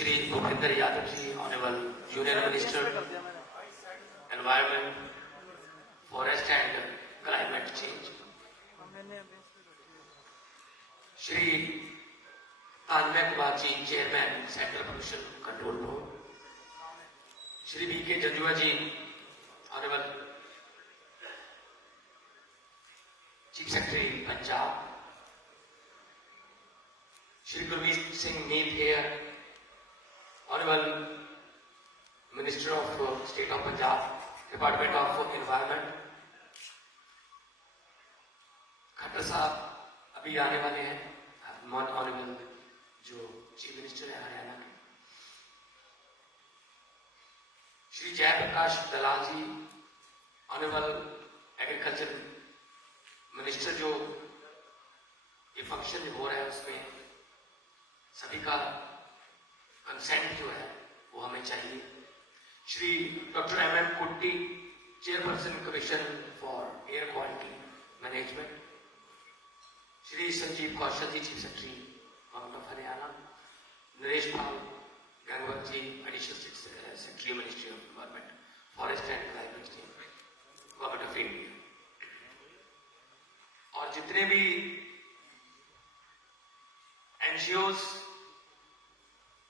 Shri Bhupinder Yadav ji, Honorable Union Minister, Environment, Forest and Climate Change. Shri Tanmay Kumar ji, Chairman, Central Pollution Control Board. Shri B.K. Janjua ji, Honorable Chief Secretary, Punjab. Shri Gurmeet Singh Neem here, Honorable Minister of State of Punjab, Department of Environment. Khattar साहब अभी आने वाले हैं, honourable जो chief minister है हरियाणा के. श्री जयप्रकाश दलाल जी, honourable agriculture minister, जो ये फंक्शन हो रहा है उसमें सभी का कंसेंट जो है वो हमें चाहिए. Shri doctor M Kutty, chairperson commission for air quality management. Shri Sanjeev Kaushal ji, chief secretary government of Haryana. Naresh Pal Gangwat ji, additional secretary ministry of environment, forest and climate change, government of India. और जितने भी एनजीओज,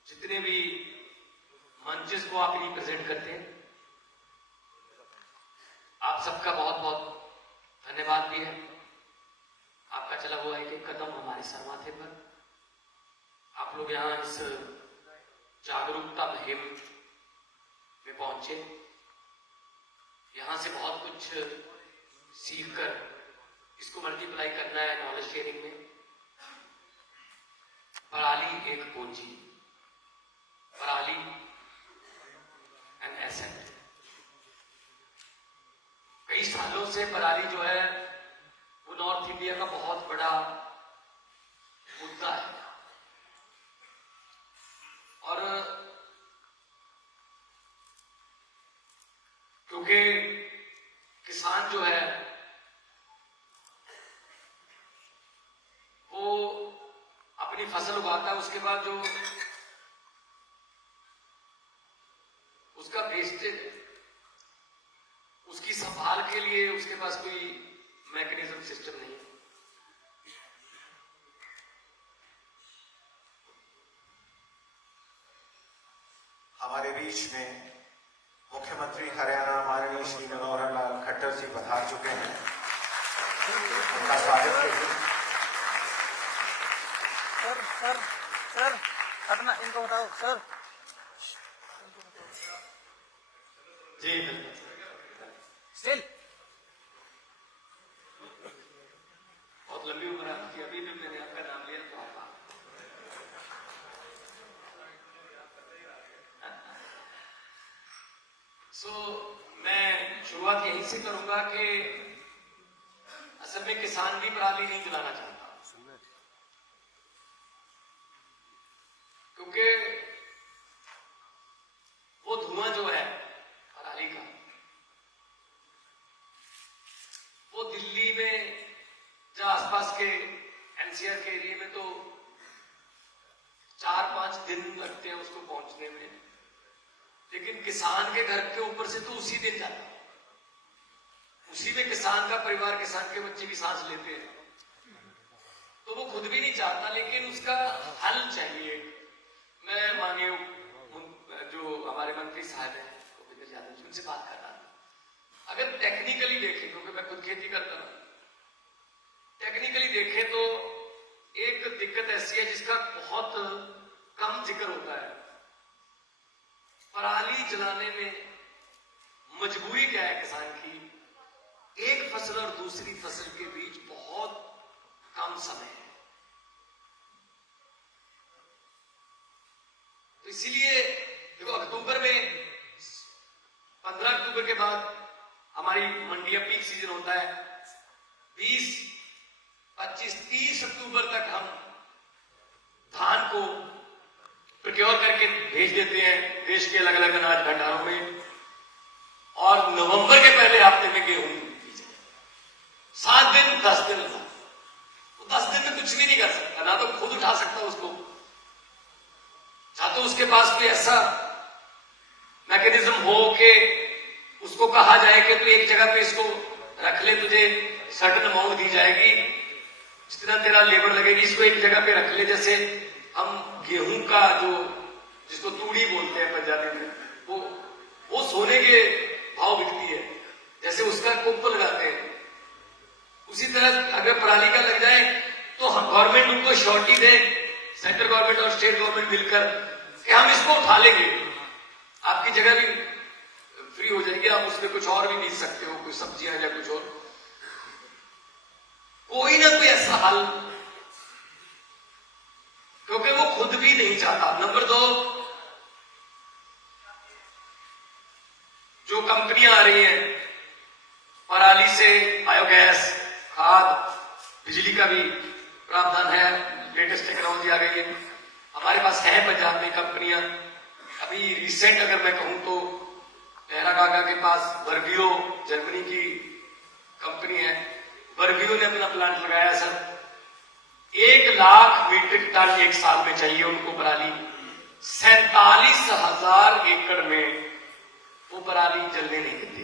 जितने भी मंचेस को आप रिप्रेजेंट करते हैं, आप सबका बहुत बहुत धन्यवाद भी है. आपका चला हुआ एक कदम हमारे सर माथे पर. आप लोग यहाँ इस जागरूकता मुहिम में पहुंचे, यहां से बहुत कुछ सीख कर इसको मल्टीप्लाई करना है नॉलेज शेयरिंग में. पराली एक पूंजी, पराली एन एसेट. कई सालों से पराली जो है वो नॉर्थ इंडिया का बहुत बड़ा मुद्दा है. और क्योंकि किसान जो है वो अपनी फसल उगाता है, उसके बाद जो उसका वेस्टेज, उसकी संभाल के लिए उसके पास कोई मैकेनिज्म सिस्टम नहीं है. हमारे बीच में मुख्यमंत्री हरियाणा माननीय श्री मनोहर लाल खट्टर जी पधार चुके हैं. उनका स्वागत करिए. सर अपना इनको बताओ सर. जी स्टिल बहुत लंबी उम्र है आपकी, अभी भी मैंने आपका नाम लिया तो आप मैं शुरुआत यहीं से करूंगा कि असल में किसान भी पराली नहीं जलाना चाहता, क्योंकि वो धुआं जो है पराली का, वो दिल्ली में या आसपास के एनसीआर के एरिया में तो 4-5 दिन लगते हैं उसको पहुंचने में, लेकिन किसान के घर के ऊपर से तो उसी दिन जाता है. उसी में किसान का परिवार, किसान के बच्चे भी सांस लेते हैं. तो वो खुद भी नहीं चाहता, लेकिन उसका हल चाहिए. मैं माननीय जो हमारे मंत्री साहब हैं भूपेंद्र यादव जी, उनसे बात कर रहा था. अगर टेक्निकली देखें, क्योंकि मैं खुद खेती करता हूं, टेक्निकली देखें तो एक दिक्कत ऐसी है जिसका बहुत कम जिक्र होता है. पराली जलाने में मजबूरी क्या है किसान की? एक फसल और दूसरी फसल के बीच बहुत कम समय है. तो इसीलिए देखो, अक्टूबर में 15 अक्टूबर के बाद हमारी मंडियां पीक सीजन होता है. 20, 25, 30 अक्टूबर तक हम धान को प्रोक्योर करके भेज देते हैं देश के अलग अलग अनाज भंडारों में, और नवंबर के पहले हफ्ते में गेहूं 7 दिन 10 दिन लगा. तो 10 दिन में कुछ भी नहीं कर सकता, ना तो खुद उठा सकता उसको, या तो उसके पास कोई ऐसा मैकेनिज्म हो कि उसको कहा जाए कि तू एक जगह पे इसको रख ले, तुझे सर्टन अमाउंट दी जाएगी, जितना तेरा लेबर लगेगी इसको एक जगह पे रख ले। जैसे हम गेहूं का जो जिसको तूड़ी बोलते हैं पंजाबी में, वो सोने के भाव बिकती है, जैसे उसका कुप लगाते हैं, उसी तरह अगर पराली का लग जाए तो हम गवर्नमेंट उनको श्योरिटी दे, सेंट्रल गवर्नमेंट और स्टेट गवर्नमेंट मिलकर, कि हम इसको उठा लेंगे, आपकी जगह भी फ्री हो जाएगी, आप उसमें कुछ और भी बीज सकते हो, कुछ सब्जियां या कुछ और, कोई ना कोई ऐसा हल, क्योंकि वो खुद भी नहीं चाहता। नंबर 2, जो कंपनियां आ रही हैं पराली से बायोगैस, खाद, बिजली का भी प्रावधान है, लेटेस्ट टेक्नोलॉजी आ गई है हमारे पास, है पंजाब में कंपनियां। अभी रिसेंट अगर मैं कहूं तो नेहरा काका के पास वर्बियो जर्मनी की कंपनी है, वर्बियो ने अपना प्लांट लगाया सर, 1 लाख मीट्रिक टन एक साल में चाहिए उनको पराली, 47,000 एकड़ में वो पराली जलने नहीं देते।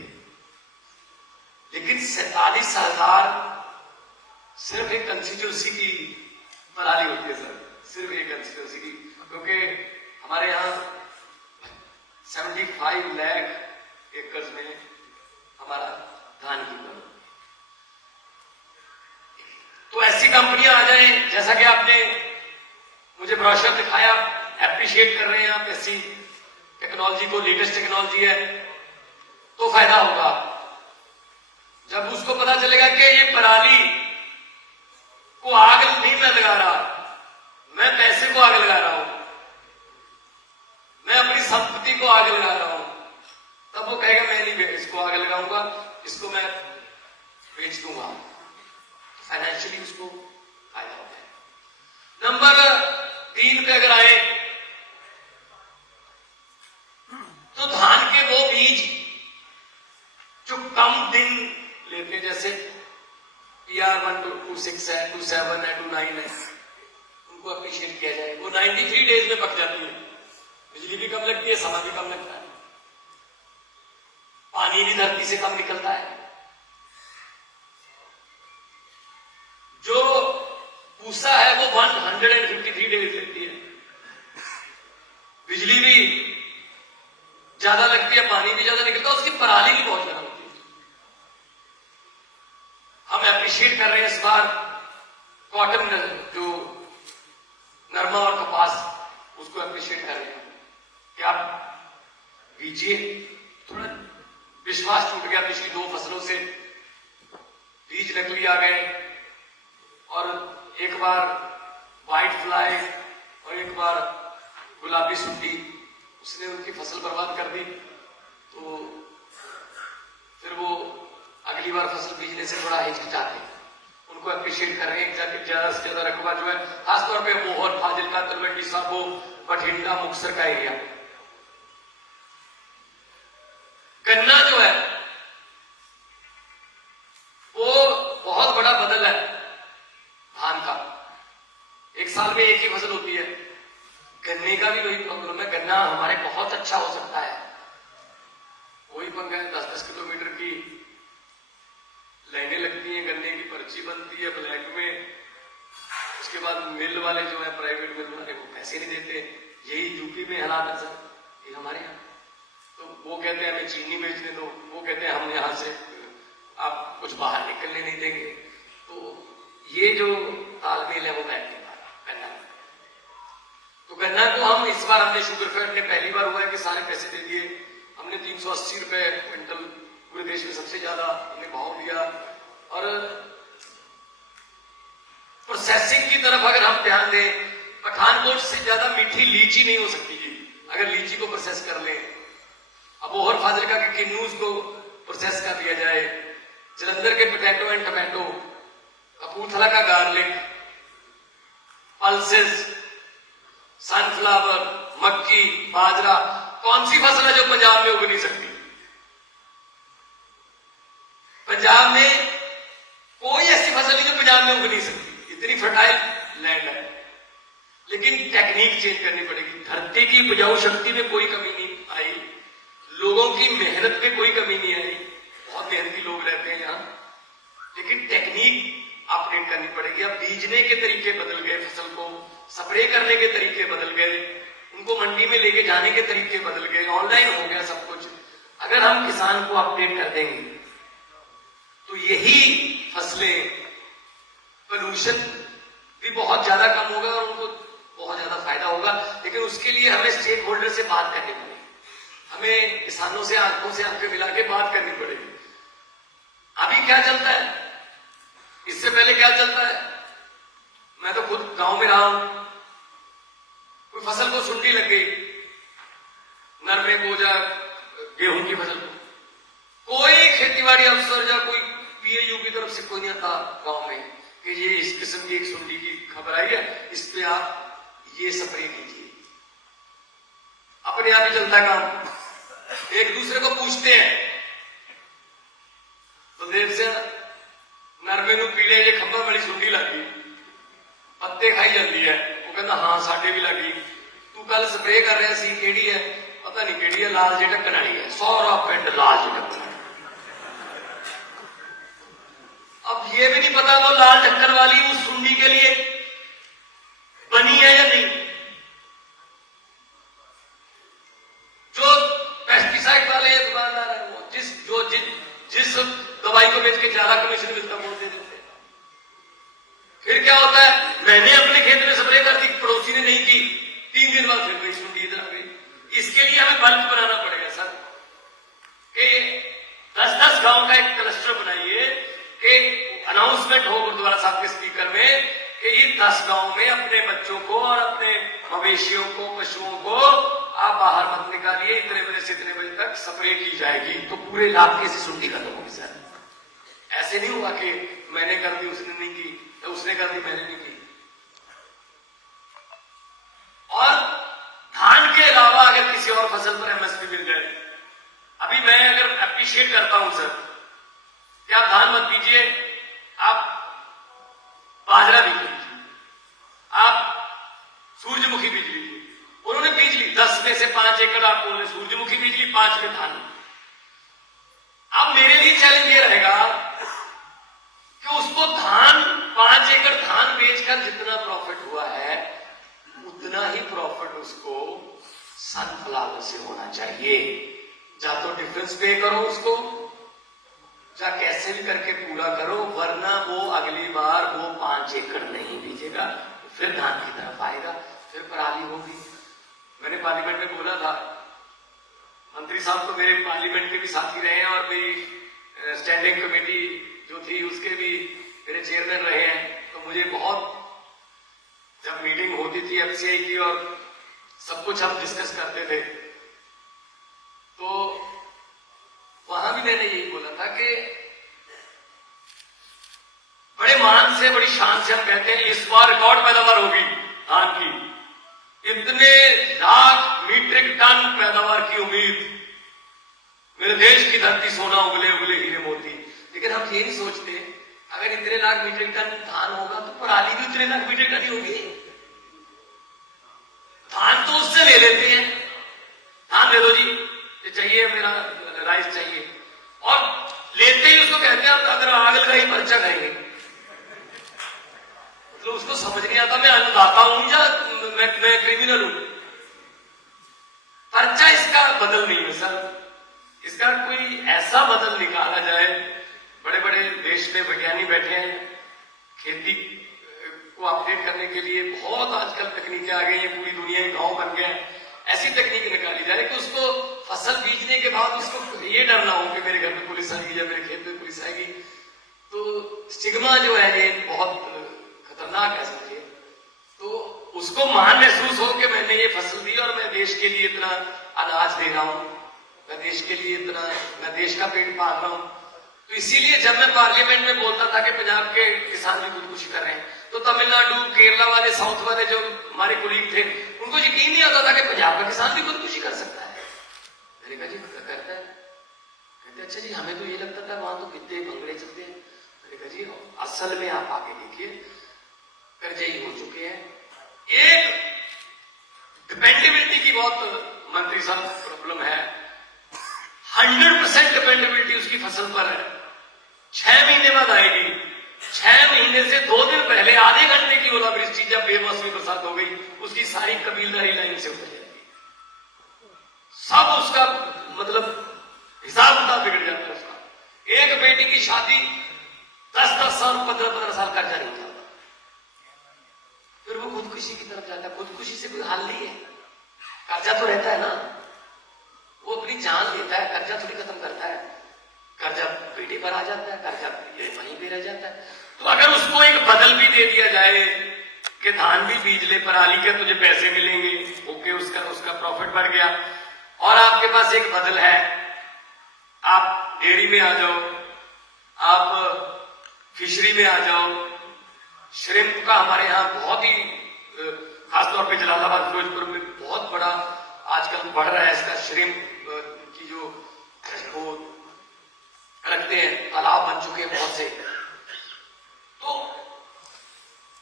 लेकिन 47,000 सिर्फ एक कंस्टिट्यूंसी की पराली होती है सर, सिर्फ एक कंस्टिट्यूंसी की, क्योंकि हमारे यहां 75 लाख एकड़ में हमारा धान की पराली। तो ऐसी कंपनियां आ जाएं, जैसा कि आपने मुझे ब्रोशर दिखाया, एप्रिशिएट कर रहे हैं आप ऐसी टेक्नोलॉजी को, लेटेस्ट टेक्नोलॉजी है, तो फायदा होगा। जब उसको पता चलेगा कि ये पराली को आग नहीं मैं लगा रहा, मैं पैसे को आग लगा रहा हूं, मैं अपनी संपत्ति को आग लगा रहा हूं, तब वो कहेगा मैं नहीं इसको आग लगाऊंगा, इसको मैं बेच दूंगा, फाइनेंशियली उसको फायदा होता है। नंबर 3 पे अगर आए तो धान के वो बीज जो कम दिन लेते, जैसे PR-126 है, 27 है, 29 है, उनको अप्रिशिएट किया जाए। वो 93 डेज में पक जाती है, बिजली भी कम लगती है, समय भी कम लगता है, पानी भी धरती से कम निकलता है। जो पूसा है वो 153 डेज लेती है, बिजली भी ज्यादा लगती है, पानी भी ज्यादा निकलता है, उसकी पराली भी बहुत ज्यादा होती है। हम एप्रिशिएट कर रहे हैं इस बार कॉटन, जो नरमा और कपास, उसको एप्रिशिएट कर रहे हैं कि आप बीजिए। थोड़ा विश्वास टूट गया पिछली 2 फसलों से, बीज नकली आ गए, और एक बार व्हाइट फ्लाई और एक बार गुलाबी सुंडी, उसने उनकी फसल बर्बाद कर दी। तो फिर वो अगली बार फसल बीजने से थोड़ा हिचकिचाते, उनको अप्रिशिएट कर रहे हैं। ज्यादा से ज्यादा रकबा जो है, खासतौर पे मोहर, फाजिलका, तलवंडी साबो, बठिंडा, मुक्तसर का एरिया। गन्ना जो है वो बहुत बड़ा बदल है धान का, एक साल में एक ही फसल होती है। गन्ने का भी वही प्रॉब्लम है, गन्ना हमारे बहुत अच्छा हो सकता है, वही पंगा है, 10-10 किलोमीटर की लाइनें लगती हैं, गन्ने की पर्ची बनती है ब्लैक में, उसके बाद मिल वाले जो है, प्राइवेट मिल वाले, वो पैसे नहीं देते। यही यूपी में हालात है सर, ये हमारे यहाँ। तो वो कहते हैं हमें चीनी बेचने दो, वो कहते हैं हम यहां से आप कुछ बाहर निकलने नहीं देंगे। तो ये जो तालमेल है वो बैठ नहीं पा रहा गन्ना। तो गन्ना को हम इस बार हमने शुगरफेड ने पहली बार हुआ है कि सारे पैसे दे दिए, हमने 380 रुपए क्विंटल, पूरे देश में सबसे ज्यादा हमने भाव दिया। और प्रोसेसिंग की तरफ अगर हम ध्यान दें, पठानकोट से ज्यादा मीठी लीची नहीं हो सकती जी, अगर लीची को प्रोसेस कर लें। अबोहर फाजिलका के किन्नूज को प्रोसेस कर दिया जाए, जलंधर के पोटैटो एंड टमाटो, कपूरथला का गार्लिक, पल्सेस, सनफ्लावर, मक्की, बाजरा, कौन सी फसल है जो पंजाब में उग नहीं सकती? पंजाब में कोई ऐसी फसल नहीं जो पंजाब में उग नहीं सकती, इतनी फर्टाइल लैंड है। लेकिन टेक्निक चेंज करनी पड़ेगी। धरती की उपजाऊ शक्ति में कोई कमी नहीं आई, लोगों की मेहनत में कोई कमी नहीं आई, बहुत मेहनती लोग रहते हैं यहाँ, लेकिन टेक्निक अपडेट करनी पड़ेगी। अब बीजने के तरीके बदल गए, फसल को स्प्रे करने के तरीके बदल गए, उनको मंडी में लेके जाने के तरीके बदल गए, ऑनलाइन हो गया सब कुछ। अगर हम किसान को अपडेट कर देंगे तो यही फसलें, पोल्यूशन भी बहुत ज्यादा कम होगा और उनको बहुत ज्यादा फायदा होगा। लेकिन उसके लिए हमें स्टेक होल्डर से बात करनी पड़ेगी, हमें किसानों से आंखों से आंखें मिला के बात करनी पड़ेगी। अभी क्या चलता है, इससे पहले क्या चलता है, मैं तो खुद गांव में रहा हूं, कोई फसल को सुंडी लग गई, नरमे को या गेहूं की फसल को, कोई खेतीबाड़ी अफसर या कोई पीएयू की तरफ से कोई नहीं आता गांव में कि ये इस किस्म की एक सुंडी की खबर आई है, इस पे आप ये स्प्रे कीजिए। अपने आप ही चलता है काम, एक दूसरे को पूछते हैं तो देव से नरमे नू पीले जे खंभा वाली सुंडी लग गई, पत्ते खाई जाती है, वो कहता हाँ साडे भी लगी, तू कल स्प्रे कर रहा सी, केड़ी है, पता नहीं केड़ी है, लाल जे ढक्कन वाली है, सारा पिंड लाल जे ढक्कन। अब ये भी नहीं पता वो लाल ढक्कन वाली उस सुंडी के लिए बनी है या नहीं। जो पेस्टिसाइड वाले दुकानदार है वो जिस दवाई को बेच के ज्यादा कमीशन मिलता है वो दे देते हैं। फिर क्या होता है, मैंने अपने खेत में स्प्रे कर दी, पड़ोसी ने नहीं की, 3 दिन बाद फिर सुंडी इधर आ गई। इसके लिए हमें बल्क बनाना पड़ेगा सर, कि 10-10 गांव का एक क्लस्टर बनाइए, कि अनाउंसमेंट हो गुरुद्वारा साहब के स्पीकर में कि ये 10 गांव में अपने बच्चों को और अपने मवेशियों को, पशुओं को आप बाहर मत निकालिए, इतने बजे से इतने बजे तक स्प्रे की जाएगी, तो पूरे इलाके से सुंडी खत्म होगी सर। ऐसे नहीं हुआ कि मैंने कर दी उसने नहीं की, तो उसने कर दी मैंने नहीं की। और धान के अलावा अगर किसी और फसल पर एमएसपी मिल जाए, अभी मैं अगर अप्रिशिएट करता हूं सर कि आप धान मत बीजिए, आप बाजरा बीज लीजिए, आप सूरजमुखी बीज लीजिए। उन्होंने बीज ली, 10 में से 5 एकड़ आपको उन्होंने सूरजमुखी बीज ली, 5 में धान। अब मेरे लिए चैलेंज ये रहेगा कि उसको धान 5 एकड़ धान बेचकर जितना प्रॉफिट हुआ है उतना ही प्रॉफिट उसको सनफ्लावर से होना चाहिए। या तो डिफरेंस पे करो उसको, या कैसे भी करके पूरा करो, वरना वो अगली बार वो 5 एकड़ नहीं बीजेगा, फिर धान की तरफ आएगा, फिर पराली होगी। मैंने पार्लियामेंट में बोला था, मंत्री साहब तो मेरे पार्लियामेंट के भी साथी रहे हैं और मेरी स्टैंडिंग कमेटी जो थी उसके भी मेरे चेयरमैन रहे हैं, तो मुझे बहुत, जब मीटिंग होती थी एफसीआई की और सब कुछ हम डिस्कस करते थे, तो वहां भी मैंने यही बोला था कि बड़े मान से, बड़ी शान से हम कहते हैं इस बार रिकॉर्ड पैदावार होगी धान की, इतने लाख मीट्रिक टन पैदावार की उम्मीद, मेरे देश की धरती सोना उगले उगले हीरे मोती। लेकिन हम ये नहीं सोचते, अगर इतने लाख मीट्रिक टन धान होगा तो पराली भी इतने लाख मीट्रिक टन ही होगी। धान तो उससे ले लेते हैं, धान दे दो जी, ये चाहिए मेरा राइस चाहिए, और लेते ही उसको कहते हैं अगर आग लगाई पर्चा करेंगे। तो उसको समझ नहीं आता मैं अन्नदाता हूं या मैं क्रिमिनल हूं। पर्चा इसका बदल नहीं है सर, इसका कोई ऐसा बदल निकाला जाए। बड़े बड़े देश में वैज्ञानिक बैठे हैं, खेती को अपडेट करने के लिए बहुत आजकल तकनीकें आ गई हैं, पूरी दुनिया एक गांव बन गया है। ऐसी तकनीक निकाली जाए कि उसको फसल बीजने के बाद उसको ये डर ना हो कि मेरे घर में पुलिस आएगी या मेरे खेत में पुलिस आएगी। तो स्टिग्मा जो है ये बहुत खतरनाक है समझिए। तो उसको मान महसूस हो कि मैंने ये फसल दी और मैं देश के लिए इतना अनाज दे रहा हूं, मैं देश के लिए इतना, मैं देश का पेट पाल रहा हूं। तो इसीलिए जब मैं पार्लियामेंट में बोलता था कि पंजाब के किसान भी खुदकुशी कर रहे हैं, तो तमिलनाडु, केरला वाले, साउथ वाले जो हमारे कुलीग थे, उनको यकीन नहीं आता था कि पंजाब का किसान भी खुदकुशी कर सकता है। मैंने कहा जी करता है, कहते अच्छा जी हमें तो ये लगता था वहां तो कितने भंगड़े चलते हैं। मैंने कहा जी असल में आप आगे देखिए, कर्जे ही हो चुके हैं, एक डिपेंडेबिलिटी की बहुत मंत्री साहब प्रॉब्लम है। 100% डिपेंडेबिलिटी उसकी फसल पर है। 6 महीने बाद आएगी। 6 महीने से 2 दिन पहले आधे घंटे की ओलावृष्टि जब बेमौसमी बरसात हो गई, उसकी सारी कबीलदारी लाइन से उतर जाती, सब उसका मतलब हिसाब किताब बिगड़ जाता है उसका। एक बेटी की शादी 10-10 साल 15-15 साल कर्जा नहीं उठाता, फिर वो खुदकुशी की तरफ जाता है। खुदकुशी से कोई हल नहीं है, कर्जा तो रहता है ना, वो अपनी जान लेता है, कर्जा थोड़ी खत्म करता है। कर्जा बेटे पर आ जाता है, कर्जा वहीं पे रह जाता है। तो अगर उसको एक बदल भी दे दिया जाए कि धान भी बीज ले, पराली के तुझे पैसे मिलेंगे, ओके, उसका प्रॉफिट बढ़ गया। और आपके पास एक बदल है, आप डेयरी में आ जाओ, आप फिशरी में आ जाओ। श्रिम्प का हमारे यहाँ बहुत ही खासतौर पे जलालाबाद फिरोजपुर में बहुत बड़ा आजकल बढ़ रहा है इसका। श्रिम्प की जो वो रखते हैं, तालाब बन चुके हैं बहुत से। तो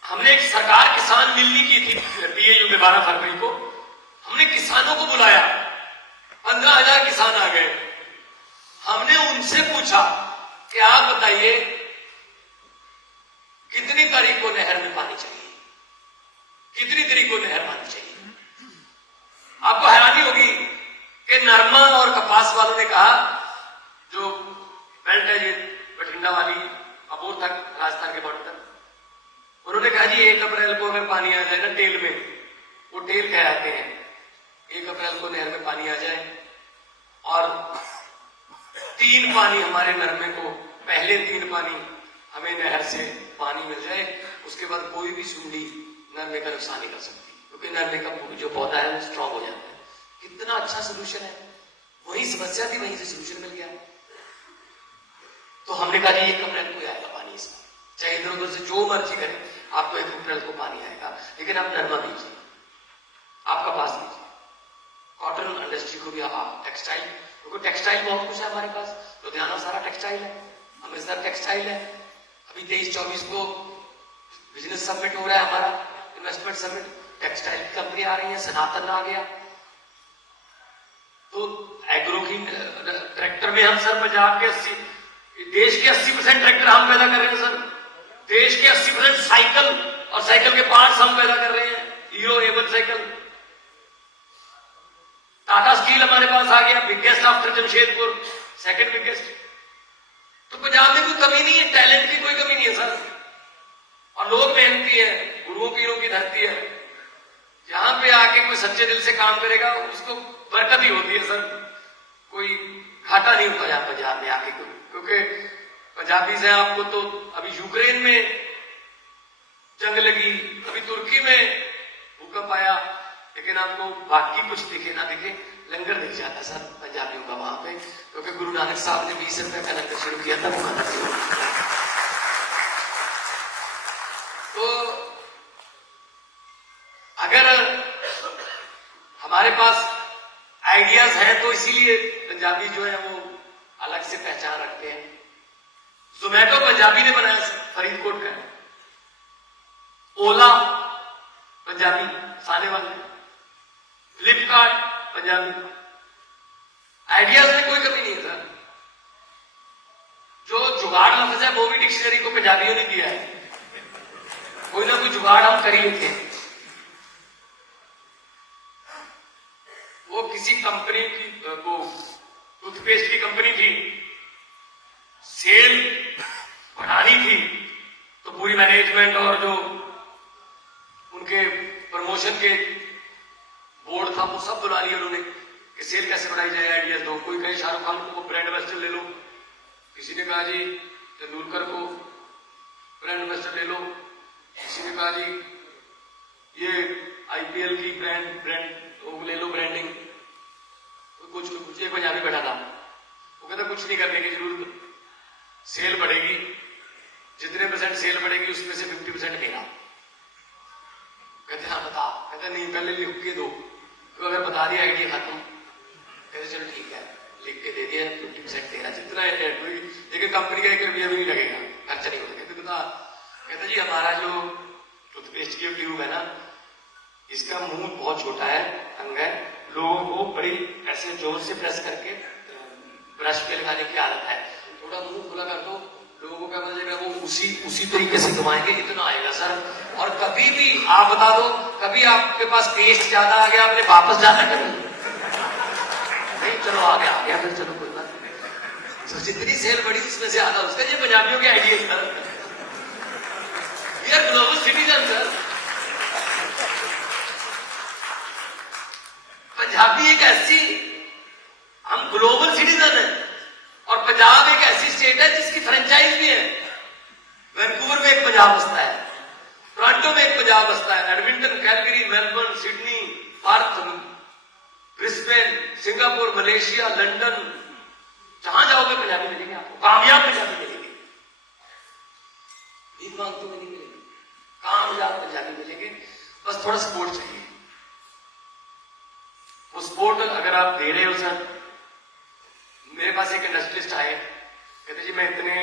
हमने एक सरकार किसान मिलनी की थी PAU में 12 फरवरी को। हमने किसानों को बुलाया, 15,000 किसान आ गए। हमने उनसे पूछा कि आप बताइए कितनी तारीख को नहर में पानी चाहिए, कितनी तारीख को नहर पानी चाहिए। आपको हैरानी होगी कि नरमा और कपास वालों ने कहा, जो बेल्ट है ये बठिंडा वाली अबोर तक, राजस्थान के बॉर्डर तक, उन्होंने कहा जी 1 अप्रैल को अगर पानी आ जाए ना टेल में, वो टेल कहते हैं, 1 अप्रैल को नहर में पानी आ जाए और 3 पानी हमारे नरमे को, पहले 3 पानी हमें नहर से पानी मिल जाए, उसके बाद कोई भी सुंडी नरमे का नुकसान नहीं कर सकती, क्योंकि नरमे का जो पौधा है वो स्ट्रांग हो जाता है। कितना अच्छा सोल्यूशन है, वही समस्या थी, वहीं से सोल्यूशन मिल गया। तो हमने कहा जी 1 अप्रैल को आएगा पानी इसमें, चाहे इधर उधर से जो मर्जी करें, आपको 1 अप्रैल को पानी आएगा, लेकिन आप नरमा दीजिए, आपका पास दीजिए। कॉटन इंडस्ट्री को भी, टेक्सटाइल, क्योंकि टेक्सटाइल बहुत कुछ है हमारे पास, लुधियाना सारा टेक्सटाइल है, अमृतसर टेक्सटाइल है। अभी 23-24 को बिजनेस समिट हो रहा है हमारा, इन्वेस्टमेंट समिट, टेक्सटाइल की कंपनी आ रही है, सनातन आ गया। तो एग्रो की ट्रैक्टर में हम सर पंजाब के देश के 80% ट्रैक्टर हम पैदा कर रहे हैं सर। देश के 80% साइकिल और साइकिल के पार्ट्स हम पैदा कर रहे हैं, hero A1 cycle. Tata steel हमारे पास आ गया, biggest after Jamshedpur, second biggest. तो पंजाब में कोई कमी नहीं है, टैलेंट की कोई कमी नहीं है सर, और लोग मेहनती है, गुरुओं पीरों की धरती है। जहां पे आके कोई सच्चे दिल से काम करेगा उसको बरकत ही होती है सर, कोई घाटा नहीं होता जहां पंजाब में आके कोई, क्योंकि पंजाबी से आपको तो अभी यूक्रेन में जंग लगी, अभी तुर्की में भूकंप आया, लेकिन आपको बाकी कुछ दिखे ना दिखे, लंगर दिख जाता सर पंजाबियों का वहां पे, क्योंकि गुरु नानक साहब ने 20 रुपए का लंगर शुरू किया था वहां। तो अगर हमारे पास आइडियाज हैं तो इसीलिए पंजाबी जो है वो अलग से पहचान रखते हैं। जोमैटो पंजाबी ने बनाया फरीदकोट का, ओला पंजाबी साने वाले, फ्लिपकार्ट पंजाबी। आइडियाज में कोई कमी नहीं है सर, जो जुगाड़ लफ्ज है वो भी डिक्शनरी को पंजाबियों ने दिया है, कोई ना कोई जुगाड़ हम कर ही थे। वो किसी कंपनी की, वो टूथपेस्ट की कंपनी थी, सेल बढ़ानी थी, तो पूरी मैनेजमेंट और जो उनके प्रमोशन के बोर्ड था वो सब बुला लिया उन्होंने कि सेल कैसे बढ़ाई जाए, आइडियाज दो। कोई कहे शाहरुख खान को ब्रांड एम्बेसडर ले लो, किसी ने कहा जी तेंदुलकर को ब्रांड एम्बेसडर ले लो, किसी ने कहा जी ये IPL की ब्रांड वो ले लो, ब्रांडिंग। कुछ एक पंजाबी बैठा था, वो कहता कुछ नहीं करने की जरूरत, सेल बढ़ेगी, जितने % सेल बढ़ेगी उसमें से 50% मेरा। कहते हाँ बता, कहते नहीं पहले लिख के दो, तो अगर बता दिया आइडिया खत्म। कहते चलो ठीक है, लिख के दे दिया, 50% तेरा, जितना है लेकिन कंपनी का 1 रुपया भी नहीं लगेगा, खर्चा नहीं होगा। कहते बता, कहते जी हमारा जो टूथपेस्ट की ट्यूब है ना, इसका मुंह बहुत छोटा है, तंग है, लोगों को बड़ी ऐसे जोर से प्रेस करके ब्रश पे लगाने की आदत है। थोड़ा मुंह खुला कर दो, लोगों को क्या मिलेगा, वो उसी तरीके से घुमाएंगे जितना आएगा सर। और कभी भी आप बता दो, कभी आपके पास पेस्ट ज्यादा आ गया, आपने वापस जाना कभी नहीं, चलो आ गया फिर, चलो कोई बात नहीं। तो जितनी सेल बढ़ी उसमें से आधा उसका। ये पंजाबियों के idea sir, we are global citizen sir. Punjabi एक ऐसी, हम ग्लोबल सिटीजन है, और पंजाब एक ऐसी स्टेट है जिसकी फ्रेंचाइज भी है। वैंकूवर में एक पंजाब बसता है, टोरंटो में एक पंजाब बसता है, Edmonton, Calgary, Melbourne, Sydney, Perth, Brisbane, Singapore, Malaysia, London, जहां जाओगे पंजाबी मिलेंगे आपको, कामयाब पंजाबी मिलेंगे, भीख मांगते हुए नहीं मिलेंगे, कामयाब पंजाबी मिलेंगे। बस थोड़ा सपोर्ट चाहिए। वो सपोर्ट अगर आप दे रहे हो सर, मेरे पास एक इंडस्ट्रियलिस्ट आए, कहते जी मैं इतने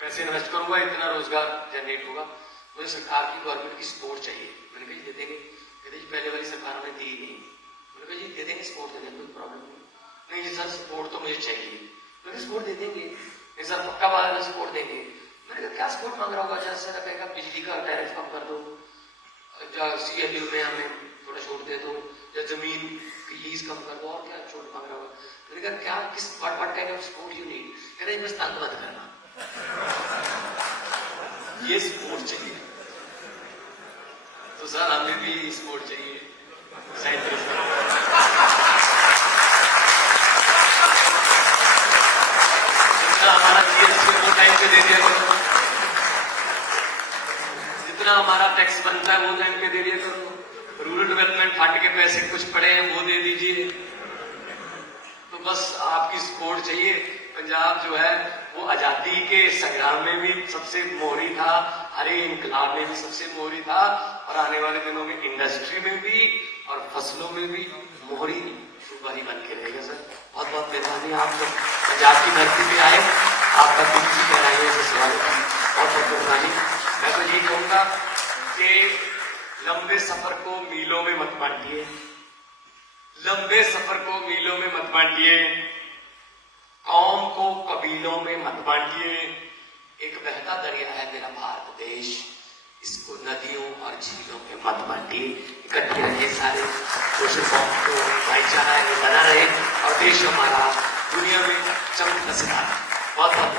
पैसे इन्वेस्ट करूंगा, इतना रोजगार जनरेट होगा, मुझे सरकार की, गवर्नमेंट की सपोर्ट चाहिए। मैंने कहा जी दे देंगे। कहते जी पहले वाली सरकारों ने दी नहीं। मैंने कहा जी दे देंगे, सपोर्ट दे देंगे, कोई प्रॉब्लम नहीं। जी सर सपोर्ट तो मुझे चाहिए। मैंने सपोर्ट दे देंगे। नहीं सर पक्का बात है, सपोर्ट देंगे। मैंने कहा क्या सपोर्ट मांग रहा होगा? जैसे कहेगा बिजली का टैरिफ कम कर दो, CLU में हमें थोड़ा छूट दे दो, या जमीन की लीज कम कर दो, और क्या छूट मांग रहा होगा? मैंने कहा क्या, किस what kind of support you need? कह रहे बस तंग मत करना, ये सपोर्ट चाहिए। तो सर हमें भी सपोर्ट चाहिए। जितना हमारा GST वो टाइम पे दे दिया करो, जितना हमारा टैक्स बनता है वो टाइम पे दे दिया करो, रूरल डेवलपमेंट फंड के पैसे कुछ पड़े हैं वो दे दीजिए। तो बस आपकी सपोर्ट चाहिए। पंजाब जो है वो आजादी के संग्राम में भी सबसे मोहरी था, हरे इनकलाब में भी सबसे मोहरी था, और आने वाले दिनों में इंडस्ट्री में भी और फसलों में भी मोहरी सूबा ही बन के रहेगा सर। बहुत बहुत मेहरबानी, आप लोग पंजाब की धरती पे आए, आपका दिल की गहराइयों से स्वागत है, बहुत बहुत मेहरबानी। मैं तो यही कहूंगा कि लंबे सफर को मीलों में मत बांटिए, लंबे सफर को मीलों में मत बांटिए, कौम को कबीलों में मत बांटिए। एक बहता दरिया है मेरा भारत देश, इसको नदियों और झीलों में मत बांटिए। इकट्ठे रहिए सारे, कोशिशों को भाईचारा बना रहे, और देश हमारा दुनिया में चमकता सितारा। बहुत बहुत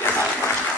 धन्यवाद।